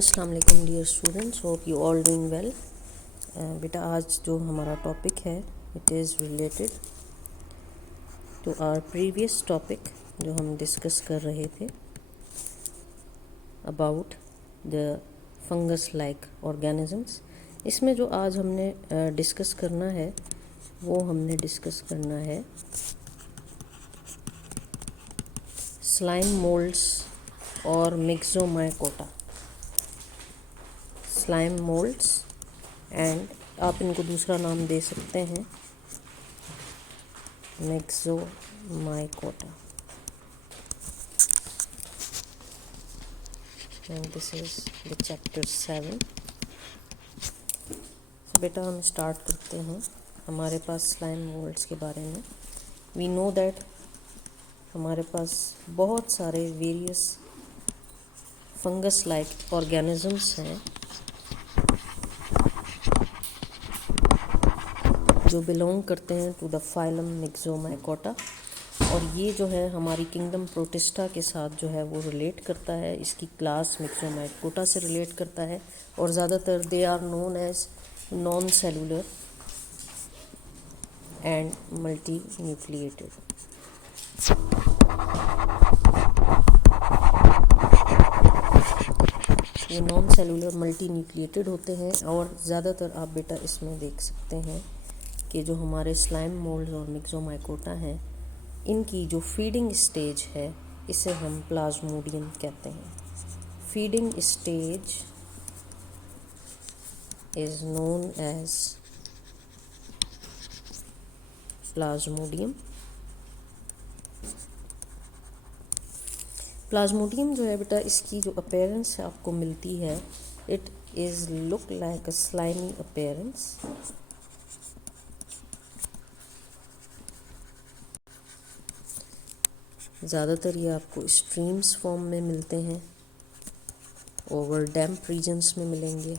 अस्सलाम वालेकुम dear students, hope you all doing well. बेटा आज जो हमारा टॉपिक है it is related to our previous topic जो हम डिस्कस कर रहे थे about the fungus like organisms. इसमें जो आज हमने डिस्कस करना है वो हमने डिस्कस करना है स्लाइम मोल्ड्स और मिक्सोमाइकोटा। स्लाइम मोल्ड्स एंड आप इनको दूसरा नाम दे सकते हैं myxomycota, and this is the chapter 7। बेटा हम स्टार्ट करते हैं हमारे पास स्लाइम मोल्ड्स के बारे में। वी नो दैट हमारे पास बहुत सारे वेरियस फंगस लाइक ऑर्गेनिजम्स हैं जो बिलोंग करते हैं टू द फाइलम मिक्सोमाइकोटा, और ये जो है हमारी किंगडम प्रोटिस्टा के साथ जो है वो रिलेट करता है, इसकी क्लास मिक्सोमाइकोटा से रिलेट करता है। और ज़्यादातर they are known as non cellular and multinucleated. ये नॉन सेलुलर मल्टी न्यूक्लिएटेड होते हैं, और ज़्यादातर आप बेटा इसमें देख सकते हैं कि जो हमारे स्लाइम मोल्ड्स और मिक्सोमाइकोटा हैं इनकी जो फीडिंग स्टेज है इसे हम प्लाज्मोडियम कहते हैं। Feeding stage is known as plasmodium. Plasmodium जो है बेटा इसकी जो अपीयरेंस आपको मिलती है it is look like a slimy appearance. ज़्यादातर ये आपको स्ट्रीम्स फॉर्म में मिलते हैं, ओवर डैम्प रीजन्स में मिलेंगे,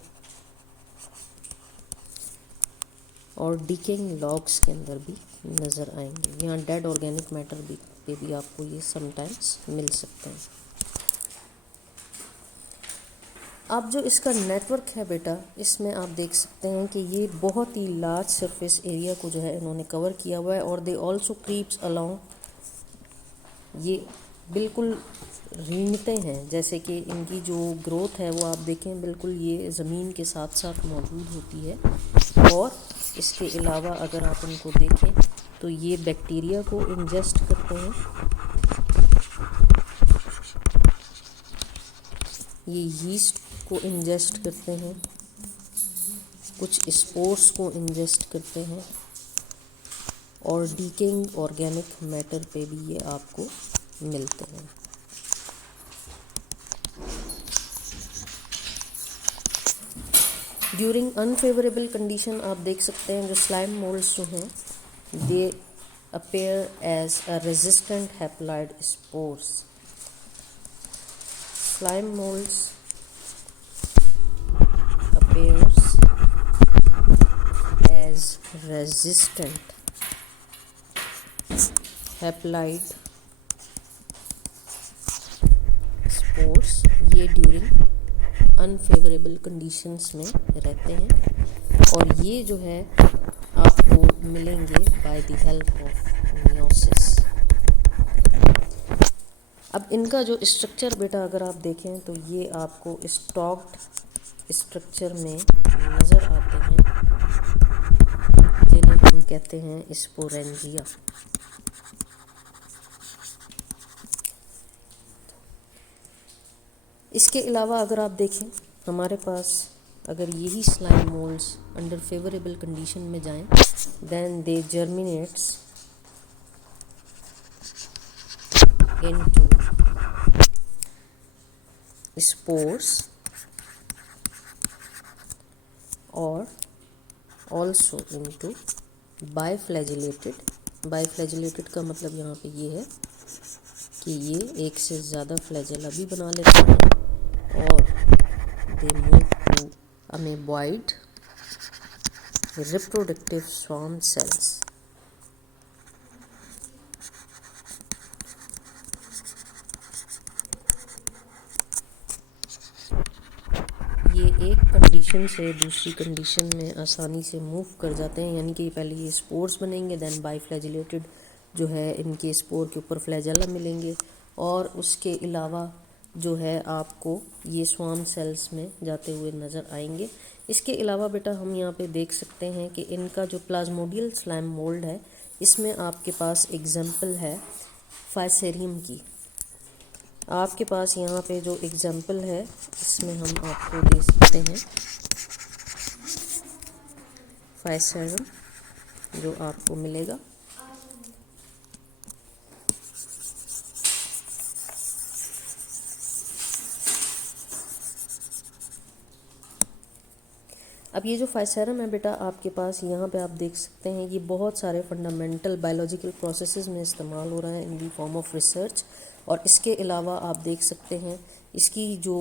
और डिकेइंग लॉग्स के अंदर भी नज़र आएंगे। यहाँ डेड ऑर्गेनिक मैटर पे भी आपको ये समटाइम्स मिल सकते हैं। अब जो इसका नेटवर्क है बेटा इसमें आप देख सकते हैं कि ये बहुत ही लार्ज सरफेस एरिया को जो है इन्होंने कवर किया हुआ है, और दे ऑल्सो क्रीप्स अलोंग, ये बिल्कुल रेंगते हैं। जैसे कि इनकी जो ग्रोथ है वो आप देखें बिल्कुल ये ज़मीन के साथ साथ मौजूद होती है। और इसके अलावा अगर आप इनको देखें तो ये बैक्टीरिया को इंजेस्ट करते हैं, ये यीस्ट को इंजेस्ट करते हैं, कुछ स्पोर्स को इंजेस्ट करते हैं, और डीकेइंग ऑर्गेनिक मैटर पे भी ये आपको मिलते हैं। ड्यूरिंग अनफेवरेबल कंडीशन आप देख सकते हैं जो स्लाइम मोल्ड्स जो हैं they appear as a resistant haploid spores. Slime moulds appears as resistant haploid spores. ये ड्यूरिंग अनफेवरेबल कंडीशंस में रहते हैं, और ये जो है आपको मिलेंगे by the help of meiosis. अब इनका जो स्ट्रक्चर बेटा अगर आप देखें तो ये आपको स्टॉक्ड स्ट्रक्चर में नज़र आते हैं जिन्हें हम कहते हैं स्पोरेंजिया। इसके अलावा अगर आप देखें हमारे पास अगर यही slime moulds under favourable condition में जाएं then they germinates into spores और ऑल्सो इनटू बाइफ्लैजिलेटेड। बाइफ्लैजिलेटेड का मतलब यहाँ पे ये है कि ये एक से ज़्यादा फ्लैजेला भी बना लेते हैं, और they move to amoeboid reproductive swarm cells. Condition से दूसरी कंडीशन में आसानी से मूव कर जाते हैं, यानी कि पहले ये स्पोर्स बनेंगे, देन बाईफ्लैजिलेटेड जो है इनके स्पोर के ऊपर फ्लैजेला मिलेंगे, और उसके अलावा जो है आपको ये स्वार्म सेल्स में जाते हुए नज़र आएंगे। इसके अलावा बेटा हम यहाँ पे देख सकते हैं कि इनका जो प्लाज्मोडियल स्लाइम मोल्ड है, इसमें आपके पास एग्जाम्पल है फाइसेरियम की। आपके पास यहाँ पे जो एग्जाम्पल है इसमें हम आपको दे सकते हैं फाइसेरियम जो आपको मिलेगा। अब ये जो फाइसेरम है बेटा आपके पास यहाँ पे आप देख सकते हैं ये बहुत सारे फंडामेंटल बायोलॉजिकल प्रोसेसेस में इस्तेमाल हो रहा है इन दी फॉर्म ऑफ रिसर्च। और इसके अलावा आप देख सकते हैं इसकी जो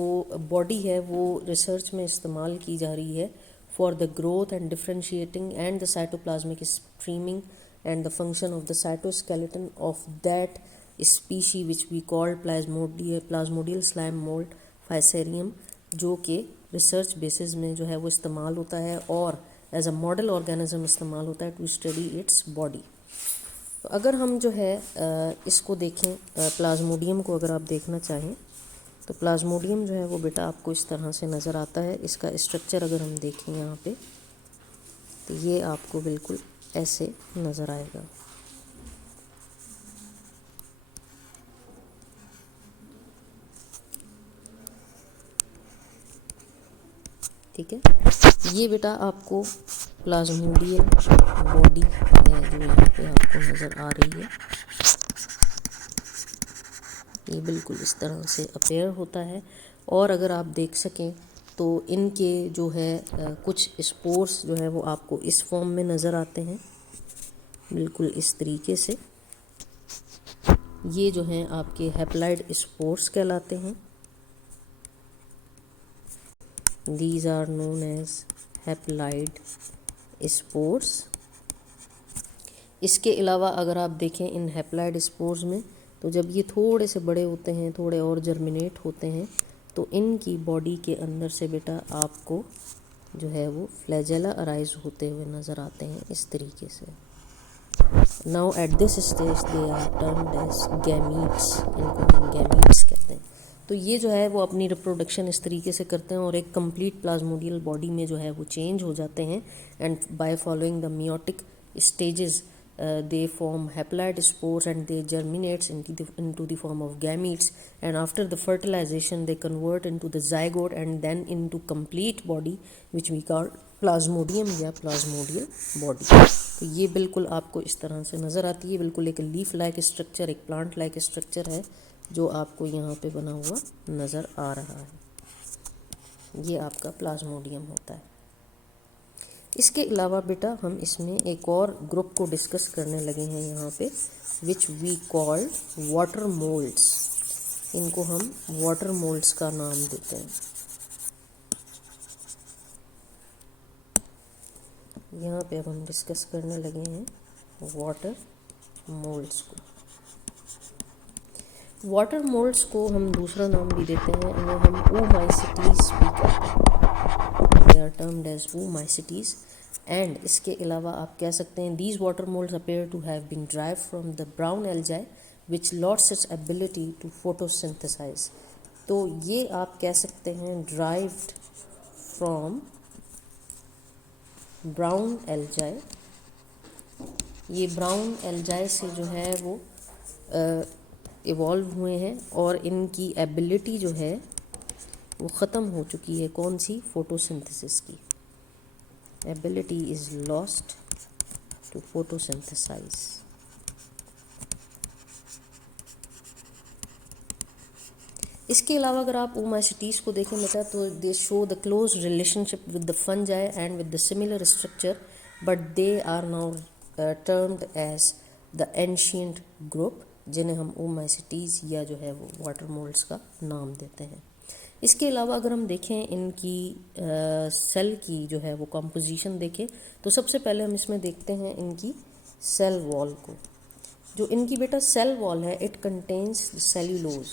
बॉडी है वो रिसर्च में इस्तेमाल की जा रही है for the growth and differentiating and the cytoplasmic streaming and the function of the cytoskeleton of that species which we called plasmodial slime mould physarum, जो कि रिसर्च बेसिस में जो है वो इस्तेमाल होता है और एज अ मॉडल ऑर्गेनिज्म इस्तेमाल होता है टू स्टडी इट्स बॉडी। तो अगर हम जो है इसको देखें, प्लाज्मोडियम को अगर आप देखना चाहें तो प्लाज्मोडियम जो है वो बेटा आपको इस तरह से नज़र आता है। इसका स्ट्रक्चर अगर हम देखें यहाँ पे तो ये आपको बिल्कुल ऐसे नज़र आएगा। ठीक है, ये बेटा आपको प्लाज्मोडियल बॉडी है जो यहाँ पे आपको नज़र आ रही है। ये बिल्कुल इस तरह से अपेयर होता है। और अगर आप देख सकें तो इनके जो है कुछ स्पोर्स जो है वो आपको इस फॉर्म में नज़र आते हैं, बिल्कुल इस तरीके से। ये जो हैं आपके हैप्लॉइड स्पोर्स कहलाते हैं। These are known as haploid spores. इसके अलावा अगर आप देखें इन हैप्लॉइड स्पोर्स में तो जब ये थोड़े से बड़े होते हैं, थोड़े और जर्मिनेट होते हैं, तो इनकी बॉडी के अंदर से बेटा आपको जो है वो फ्लैजेला अराइज होते हुए नज़र आते हैं इस तरीके से। Now at this stage they are termed as gametes, इनको हम गैमीट्स कहते हैं। तो ये जो है वो अपनी रिप्रोडक्शन इस तरीके से करते हैं और एक कंप्लीट प्लाज्मोडियल बॉडी में जो है वो चेंज हो जाते हैं। And by following the meiotic stages they form haploid spores and they germinates into the form of gametes, and after the fertilization they convert into the zygote and then into complete body which we call plasmodium या plasmodial body। तो ये बिल्कुल आपको इस तरह से नज़र आती है, बिल्कुल एक लीफ लाइक स्ट्रक्चर, एक प्लांट लाइक स्ट्रक्चर है जो आपको यहाँ पे बना हुआ नज़र आ रहा है। ये आपका प्लाज्मोडियम होता है। इसके अलावा बेटा हम इसमें एक और ग्रुप को डिस्कस करने लगे हैं यहाँ पे, which we called water moulds. इनको हम वाटर मोल्ड्स का नाम देते हैं। यहाँ पे अब हम डिस्कस करने लगे हैं वाटर मोल्ड्स को। वाटर मोल्ड्स को हम दूसरा नाम भी देते हैं, इन्हें हम ओमाइसिटीज़ भी कहते हैं। They are termed as oomycetes. And इसके अलावा आप कह सकते हैं these water moulds appear to have been derived from the brown algae which lost its ability to photosynthesise. तो ये आप कह सकते हैं ड्राइव्ड फ्रॉम ब्राउन एल्जाई। ये ब्राउन एल्जाई से जो है वो इवॉल्व हुए हैं और इनकी एबिलिटी जो है वो ख़त्म हो चुकी है। कौन सी? फोटोसिंथेसिस की ability is lost to photosynthesise. इसके अलावा अगर आप ओमाइसिटीज़ को देखें बेटा तो they show the close relationship with the fungi and with the similar structure, but they are now termed as the ancient group, जिन्हें हम ओमाइसिटीज़ या जो है वो वाटर मोल्ड्स का नाम देते हैं। इसके अलावा अगर हम देखें इनकी सेल की जो है वो कंपोजिशन देखें तो सबसे पहले हम इसमें देखते हैं इनकी सेल वॉल को। जो इनकी बेटा सेल वॉल है it contains cellulose.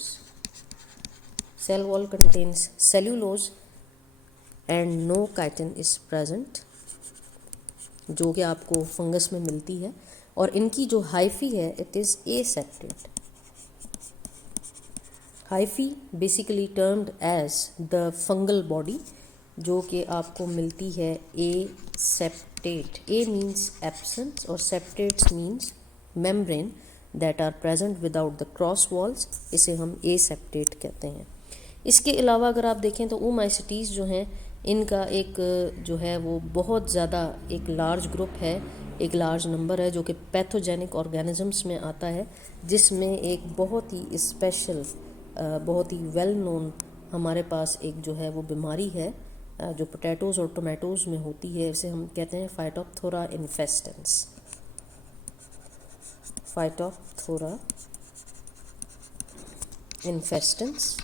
Cell wall contains cellulose and no chitin is present, जो कि आपको फंगस में मिलती है। और इनकी जो हाइफी है it is aseptate. Hyphae basically termed as the fungal body, जो कि आपको मिलती है a septate. A means absence और septates means membrane that are present without the cross walls, इसे हम ए सेप्टेट कहते हैं। इसके अलावा अगर आप देखें तो ओमाइसिटीज़ जो हैं इनका एक जो है वो बहुत ज़्यादा एक लार्ज ग्रुप है, एक लार्ज नंबर है, जो कि पैथोजेनिक ऑर्गेनिजम्स में आता है, जिसमें एक बहुत ही स्पेशल बहुत ही वेल नोन हमारे पास एक जो है वो बीमारी है जो पोटैटोज़ और टोमेटोज़ में होती है, इसे हम कहते हैं फाइटोप्थोरा इन्फेस्टेंस। फाइटोप्थोरा इन्फेस्टेंस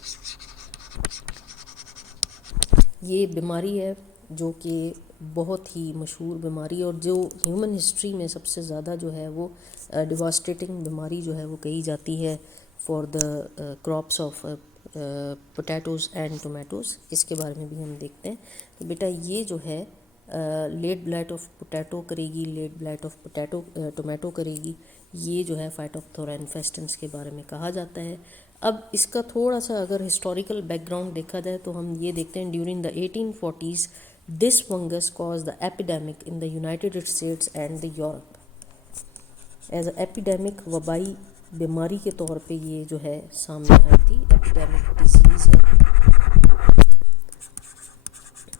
ये बीमारी है जो कि बहुत ही मशहूर बीमारी है और जो ह्यूमन हिस्ट्री में सबसे ज़्यादा जो है वो डिवास्टेटिंग बीमारी जो है वो कही जाती है for the crops of potatoes and tomatoes. इसके बारे में भी हम देखते हैं। तो बेटा ये जो है लेट ब्लाइट ऑफ पोटैटो करेगी, लेट ब्लाइट ऑफ टोमेटो करेगी, ये जो है फाइटोप्थोरा इन्फेस्टेंस के बारे में कहा जाता है। अब इसका थोड़ा सा अगर हिस्टोरिकल बैकग्राउंड देखा जाए तो हम ये देखते हैं during the 1840s this fungus cause the epidemic in the United States and the Europe. As a epidemic, वबाई बीमारी के तौर पे ये जो है सामने आई थी, एपिडेमिक डिजीज़ है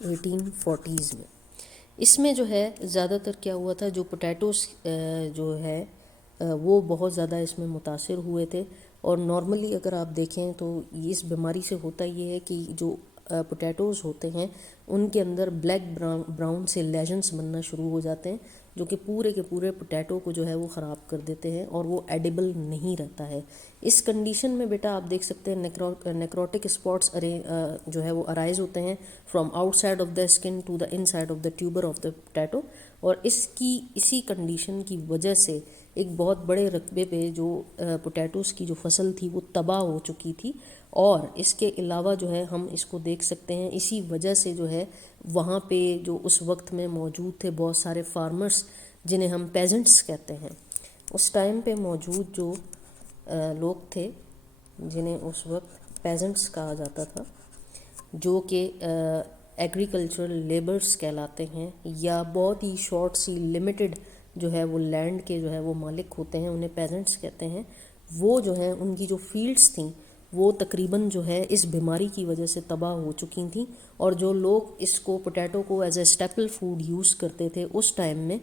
1840s में। इसमें जो है ज़्यादातर क्या हुआ था, जो पोटैटोज़ जो है वो बहुत ज़्यादा इसमें मुतासिर हुए थे। और नॉर्मली अगर आप देखें तो इस बीमारी से होता ये है कि जो पोटैटोज़ होते हैं उनके अंदर ब्लैक ब्राउन से लेजन्स बनना शुरू हो जाते हैं, जो कि पूरे के पूरे पोटैटो को जो है वो ख़राब कर देते हैं और वो एडिबल नहीं रहता है। इस कंडीशन में बेटा आप देख सकते हैं नेक्रोटिक स्पॉट्स जो है वो अराइज होते हैं from outside of the skin to the inside of the tuber of the potato. और इसी कंडीशन की वजह से एक बहुत बड़े रकबे पे जो पोटैटोज़ की जो फसल थी वो तबाह हो चुकी थी। और इसके अलावा जो है हम इसको देख सकते हैं इसी वजह से जो है वहाँ पे जो उस वक्त में मौजूद थे बहुत सारे फार्मर्स, जिन्हें हम पेजेंट्स कहते हैं, उस टाइम पे मौजूद जो लोग थे जिन्हें उस वक्त पेजेंट्स कहा जाता था, जो कि एग्रीकल्चरल लेबर्स कहलाते हैं, या बहुत ही शॉर्ट सी लिमिटेड जो है वो लैंड के जो है वो मालिक होते हैं, उन्हें पेजेंट्स कहते हैं। वो जो है उनकी जो फील्ड्स थी वो तकरीबन जो है इस बीमारी की वजह से तबाह हो चुकी थी। और जो लोग इसको पोटैटो को as a staple food use करते थे उस टाइम में,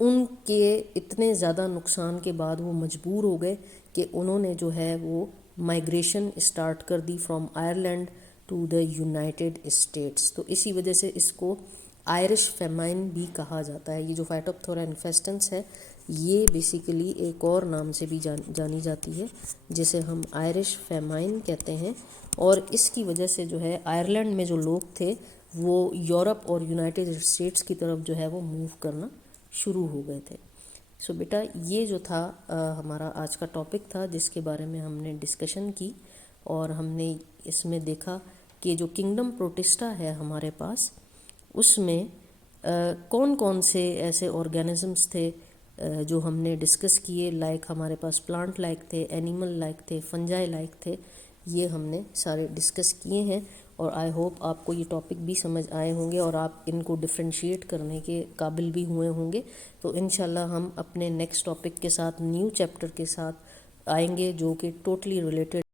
उनके इतने ज़्यादा नुकसान के बाद वो मजबूर हो गए कि उन्होंने जो है वो माइग्रेशन स्टार्ट कर दी from Ireland to the United States. तो इसी वजह से इसको आयरिश फेमाइन भी कहा जाता है। ये जो फाइटोप्थोरा इन्फेस्टेंस है ये बेसिकली एक और नाम से भी जानी जाती है, जिसे हम आयरिश फेमाइन कहते हैं। और इसकी वजह से जो है आयरलैंड में जो लोग थे वो यूरोप और यूनाइटेड स्टेट्स की तरफ जो है वो मूव करना शुरू हो गए थे। सो बेटा ये जो था हमारा आज का टॉपिक था, जिसके बारे में हमने डिस्कशन की और हमने इसमें देखा कि जो किंगडम प्रोटिस्टा है हमारे पास, उसमें कौन कौन से ऐसे ऑर्गेनिजम्स थे जो हमने डिस्कस किए। लाइक हमारे पास प्लांट लाइक थे, एनिमल लाइक थे, फंजाई लाइक थे, ये हमने सारे डिस्कस किए हैं। और आई होप आपको ये टॉपिक भी समझ आए होंगे और आप इनको डिफ्रेंशिएट करने के काबिल भी हुए होंगे। तो इंशाल्लाह हम अपने नेक्स्ट टॉपिक के साथ, न्यू चैप्टर के साथ आएंगे, जो कि टोटली रिलेटेड